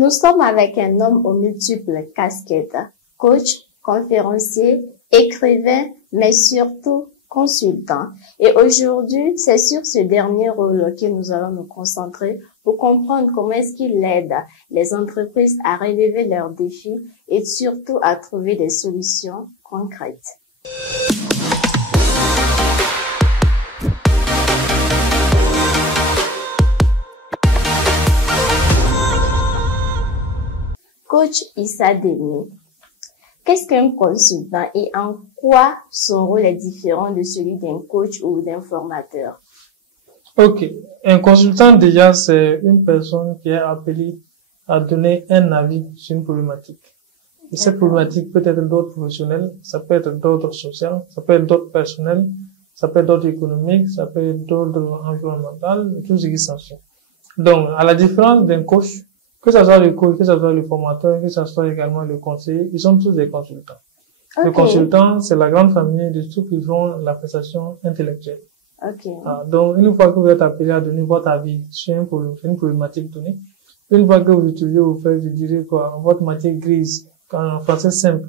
Nous sommes avec un homme aux multiples casquettes, coach, conférencier, écrivain, mais surtout consultant. Et aujourd'hui, c'est sur ce dernier rôle que nous allons nous concentrer pour comprendre comment est-ce qu'il aide les entreprises à relever leurs défis et surtout à trouver des solutions concrètes. Coach Issa Demi, qu'est-ce qu'un consultant et en quoi son rôle est différent de celui d'un coach ou d'un formateur? Ok. Un consultant, déjà, c'est une personne qui est appelée à donner un avis sur une problématique. Et cette problématique peut être d'ordre professionnel, ça peut être d'ordre social, ça peut être d'ordre personnel, ça peut être d'ordre économique, ça peut être d'ordre environnemental, tout ce qui s'ensuit. Donc, à la différence d'un coach, que ce soit le coach, que ce soit le formateur, que ce soit également le conseiller, ils sont tous des consultants. Okay. Le consultant, c'est la grande famille de ceux qui font la prestation intellectuelle. Okay. Donc, une fois que vous êtes appelé à donner votre avis sur une problématique donnée, une fois que vous utilisez, vous faites, je dirais quoi, votre matière grise, en français simple.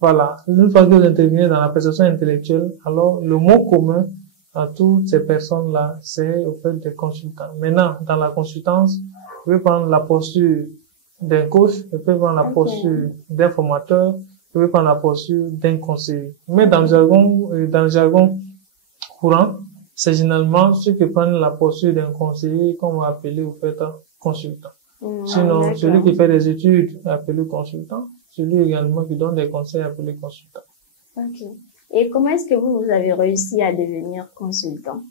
Voilà. Une fois que vous intervenez dans la prestation intellectuelle, alors le mot commun à toutes ces personnes-là, c'est au fait des consultants. Maintenant, dans la consultance, vous pouvez prendre la posture d'un coach, vous pouvez prendre la posture d'un formateur, vous pouvez prendre la posture d'un conseiller. Mais dans le jargon courant, c'est généralement ceux qui prennent la posture d'un conseiller qu'on va appeler au fait consultant. Sinon, celui qui fait des études est appelé consultant, celui également qui donne des conseils est appelé consultant. Ok. Et comment est-ce que vous avez réussi à devenir consultant?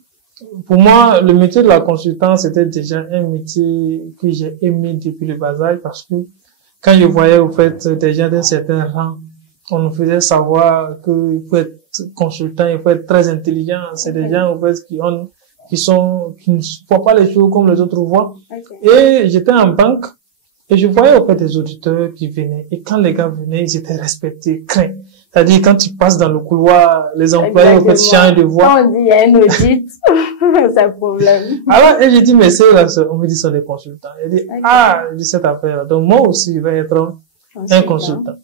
Pour moi, le métier de la consultance, c'était déjà un métier que j'ai aimé depuis le bas âge parce que quand je voyais, au fait, des gens d'un certain rang, on nous faisait savoir qu'il faut être consultant, il faut être très intelligent. C'est des gens, au fait, qui ne voient pas les choses comme les autres voient. Et j'étais en banque et je voyais, au fait, des auditeurs qui venaient. Et quand les gars venaient, ils étaient respectés, craints. C'est-à-dire, quand tu passes dans le couloir, les employés, au fait, changent de voix. Quand on dit, il y a un audit, c'est un problème. Alors, et j'ai dit, mais c'est là, on me dit, ce sont des consultants. Il dit, je dis cette affaire-là. Donc, moi aussi, je vais être un consultant.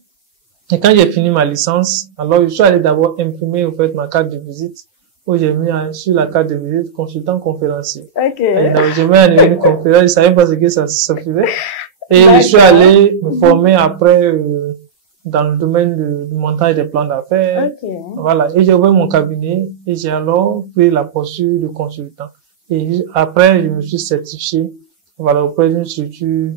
Et quand j'ai fini ma licence, alors, je suis allé d'abord imprimer, au fait, ma carte de visite, où j'ai mis sur la carte de visite, consultant conférencier. Et donc, j'ai mis à une conférence, je savais pas ce que ça faisait. Et je suis allé me former après, dans le domaine du montage des plans d'affaires. Voilà. Et j'ai ouvert mon cabinet et j'ai alors pris la posture de consultant. Et après, je me suis certifié, voilà, auprès d'une structure,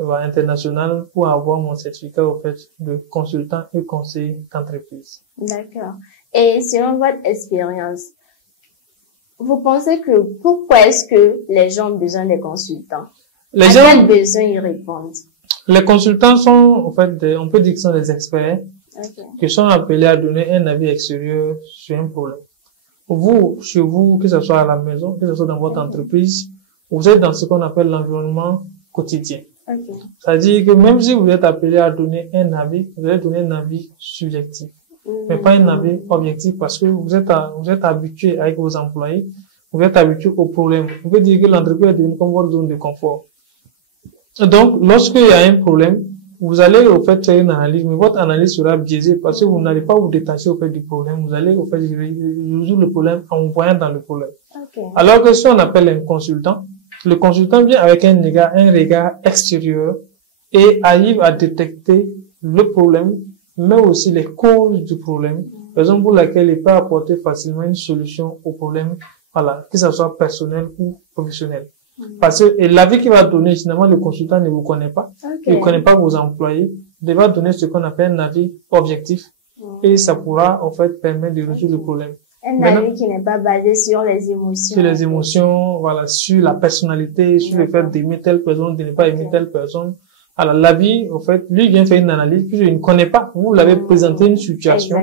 internationale pour avoir mon certificat, au fait, de consultant et conseiller d'entreprise. D'accord. Et selon votre expérience, vous pensez que pourquoi est-ce que les gens ont besoin des consultants? À quel besoin ils répondent? Les consultants sont, en fait, on peut dire que sont des experts qui sont appelés à donner un avis extérieur sur un problème. Vous, chez vous, que ce soit à la maison, que ce soit dans votre entreprise, vous êtes dans ce qu'on appelle l'environnement quotidien. C'est-à-dire que même si vous êtes appelé à donner un avis, vous allez donner un avis subjectif, mais pas un avis objectif parce que vous êtes habitué avec vos employés, vous êtes habitué aux problèmes. Vous pouvez dire que l'entreprise est devenue comme votre zone de confort. Donc, lorsqu'il y a un problème, vous allez au fait faire une analyse, mais votre analyse sera biaisée parce que vous n'allez pas vous détacher au fait du problème. Vous allez au fait résoudre le problème en voyant dans le problème. Alors que si on appelle un consultant, le consultant vient avec un regard extérieur et arrive à détecter le problème, mais aussi les causes du problème, raison pour laquelle il peut apporter facilement une solution au problème, voilà, que ce soit personnel ou professionnel. Parce que l'avis qu'il va donner, finalement, le consultant ne vous connaît pas. Il ne connaît pas vos employés. Il va donner ce qu'on appelle un avis objectif. Et ça pourra, en fait, permettre de résoudre le problème. Un avis qui n'est pas basé sur les émotions. Sur les émotions, voilà, sur la personnalité, sur le fait d'aimer telle personne, de ne pas aimer telle personne. Alors, l'avis, en fait, lui vient faire une analyse, puis il ne connaît pas. Vous l'avez présenté une situation.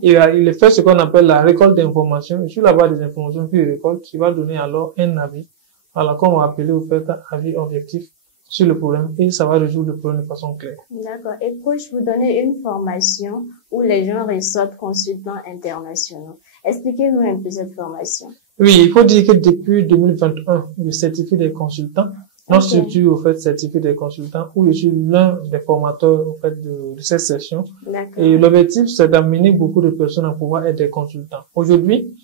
Et il fait ce qu'on appelle la récolte d'informations. Et sur la base des informations qu'il récolte, il va donner alors un avis. Alors, qu'on va appeler au fait avis objectif sur le problème et ça va résoudre le problème de façon claire. D'accord. Et coach, vous donnez une formation où les gens ressortent consultants internationaux. Expliquez-nous un peu cette formation. Oui, il faut dire que depuis 2021, je certifie des consultants Notre structure, au fait, certifie des consultants où je suis l'un des formateurs, au fait, de cette session. Et l'objectif, c'est d'amener beaucoup de personnes à pouvoir être des consultants. Aujourd'hui,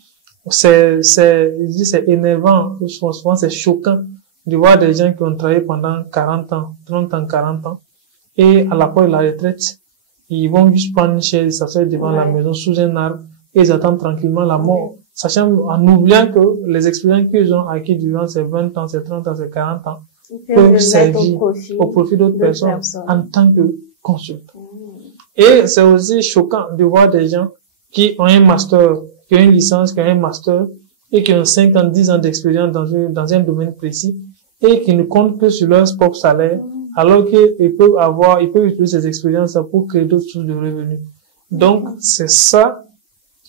c'est énervant, souvent c'est choquant de voir des gens qui ont travaillé pendant 40 ans, 30 ans, 40 ans, et à la fin de la retraite, ils vont juste prendre une chaise, s'asseoir devant la maison sous un arbre, et ils attendent tranquillement la mort, sachant, en oubliant que les expériences qu'ils ont acquis durant ces 20 ans, ces 30 ans, ces 40 ans, peuvent servir au profit d'autres personnes en tant que consultants. Et c'est aussi choquant de voir des gens qui ont un master, qui ont une licence, qui ont un master, et qui ont 5 ans, 10 ans d'expérience dans un domaine précis, et qui ne comptent que sur leur propre salaire, alors qu'ils peuvent utiliser ces expériences pour créer d'autres sources de revenus. Donc, c'est ça.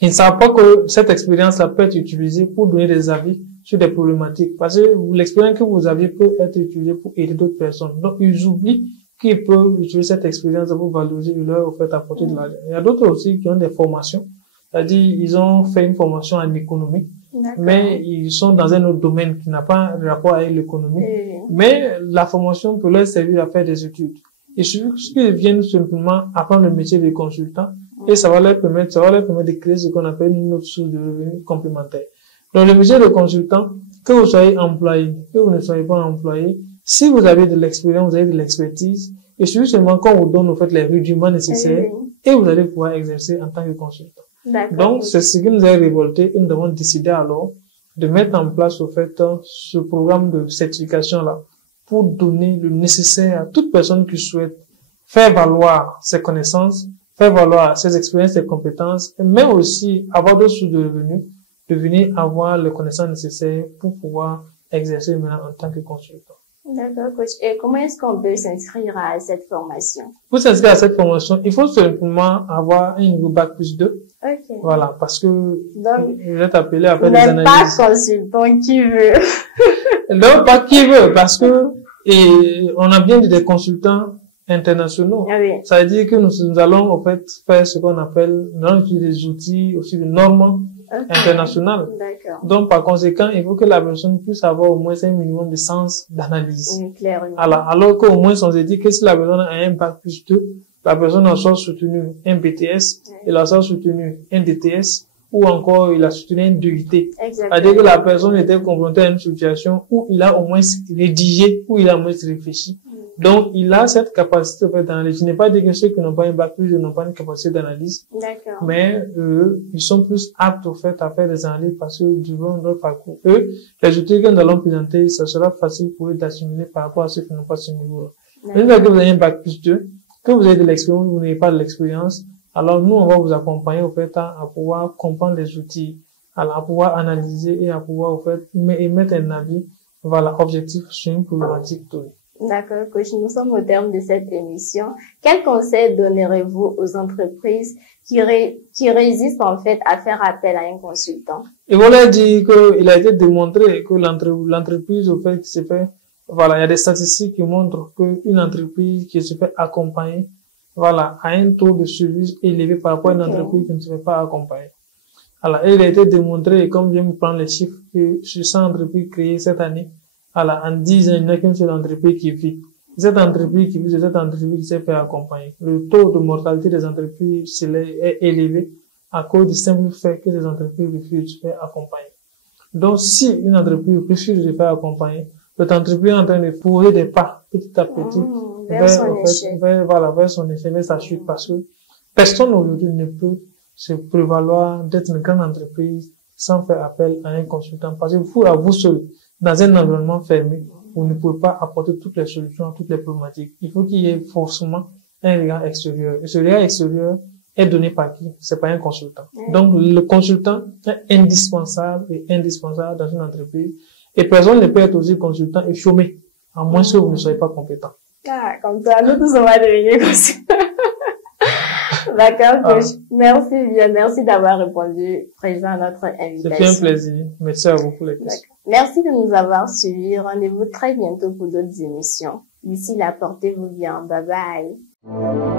Ils ne savent pas que cette expérience-là peut être utilisée pour donner des avis sur des problématiques. Parce que l'expérience que vous avez peut être utilisée pour aider d'autres personnes. Donc, ils oublient qu'ils peuvent utiliser cette expérience pour valoriser leur, au fait, apporter de l'argent. Il y a d'autres aussi qui ont des formations. C'est-à-dire, ils ont fait une formation en économie, mais ils sont dans un autre domaine qui n'a pas de rapport avec l'économie. Mais la formation peut leur servir à faire des études. Et ce qu'ils viennent simplement apprendre le métier de consultant, et ça va leur permettre de créer ce qu'on appelle une autre source de revenus complémentaire. Donc, le métier de consultant, que vous soyez employé, que vous ne soyez pas employé, si vous avez de l'expérience, vous avez de l'expertise, et seulement quand on vous donne, en fait, les rudiments nécessaires, et vous allez pouvoir exercer en tant que consultant. Donc, c'est ce qui nous a révolté et nous avons décidé alors de mettre en place, au fait, ce programme de certification-là pour donner le nécessaire à toute personne qui souhaite faire valoir ses connaissances, faire valoir ses expériences, ses compétences, mais aussi avoir d'autres sources de revenus, de venir avoir les connaissances nécessaires pour pouvoir exercer maintenant en tant que consultant. D'accord, coach. Et comment est-ce qu'on peut s'inscrire à cette formation? Pour s'inscrire à cette formation, il faut simplement avoir un niveau bac plus 2. Okay. Voilà, parce que donc, vous êtes appelé à faire des analyses. Pas consultant qui veut. Non, pas qui veut, parce que, et on a bien dit des consultants internationaux. Ça veut dire que nous allons, en fait, faire ce qu'on appelle, nous allons utiliser des outils, aussi des normes internationales. Donc, par conséquent, il faut que la personne puisse avoir au moins un minimum de sens d'analyse. Alors qu'au moins, on se dit que si la personne a un bac plus 2, la personne a soit soutenu un BTS, il a soit soutenu un DTS, ou encore il a soutenu un DUT. C'est-à-dire que la personne était confrontée à une situation où il a au moins rédigé, où il a au moins réfléchi. Donc, il a cette capacité d'analyse. Je n'ai pas dit que ceux qui n'ont pas un bac plus, ils n'ont pas une capacité d'analyse. Mais, ils sont plus aptes, au fait, à faire des analyses parce que durant leur parcours, les outils que nous allons présenter, ça sera facile pour eux d'assimiler par rapport à ceux qui n'ont pas ce niveau-là. Une fois que vous avez un bac plus 2, que vous avez de l'expérience, vous n'avez pas de l'expérience, alors nous, on va vous accompagner, au fait, à pouvoir comprendre les outils, à pouvoir analyser et à pouvoir, au fait, émettre un avis, voilà, objectif sur une problématique donnée. D'accord, coach. Nous sommes au terme de cette émission. Quel conseil donnerez-vous aux entreprises qui résistent, en fait, à faire appel à un consultant? Et voilà, dit qu'il a été démontré que l'entreprise, au fait, qui se fait, voilà, il y a des statistiques qui montrent qu'une entreprise qui se fait accompagner, voilà, a un taux de service élevé par rapport à une entreprise qui ne se fait pas accompagner. Alors, il a été démontré, comme je viens de prendre les chiffres, que sur 100 entreprises créées cette année, alors, en 10 ans, il n'y a qu'une seule entreprise qui vit. Cette entreprise qui vit, c'est cette entreprise qui s'est fait accompagner. Le taux de mortalité des entreprises est élevé à cause du simple fait que ces entreprises refusent de se faire accompagner. Donc, si une entreprise refuse de se faire accompagner, cette entreprise est en train de poser des pas petit à petit vers son échec, vers sa chute, parce que personne aujourd'hui ne peut se prévaloir d'être une grande entreprise sans faire appel à un consultant. Parce que vous, à vous seul, dans un environnement fermé, vous ne pouvez pas apporter toutes les solutions à toutes les problématiques. Il faut qu'il y ait forcément un regard extérieur. Et ce regard extérieur est donné par qui? C'est par un consultant. Donc, le consultant est indispensable dans une entreprise. Et personne ne peut être aussi consultant et chômé, à moins que vous ne soyez pas compétent. Ah, comme ça, nous tous on va devenir consultants. D'accord, coach. Merci bien. Merci d'avoir répondu présent à notre invitation. C'était un plaisir. Merci à vous pour les questions. Merci de nous avoir suivis. Rendez-vous très bientôt pour d'autres émissions. D'ici là, portez-vous bien. Bye bye.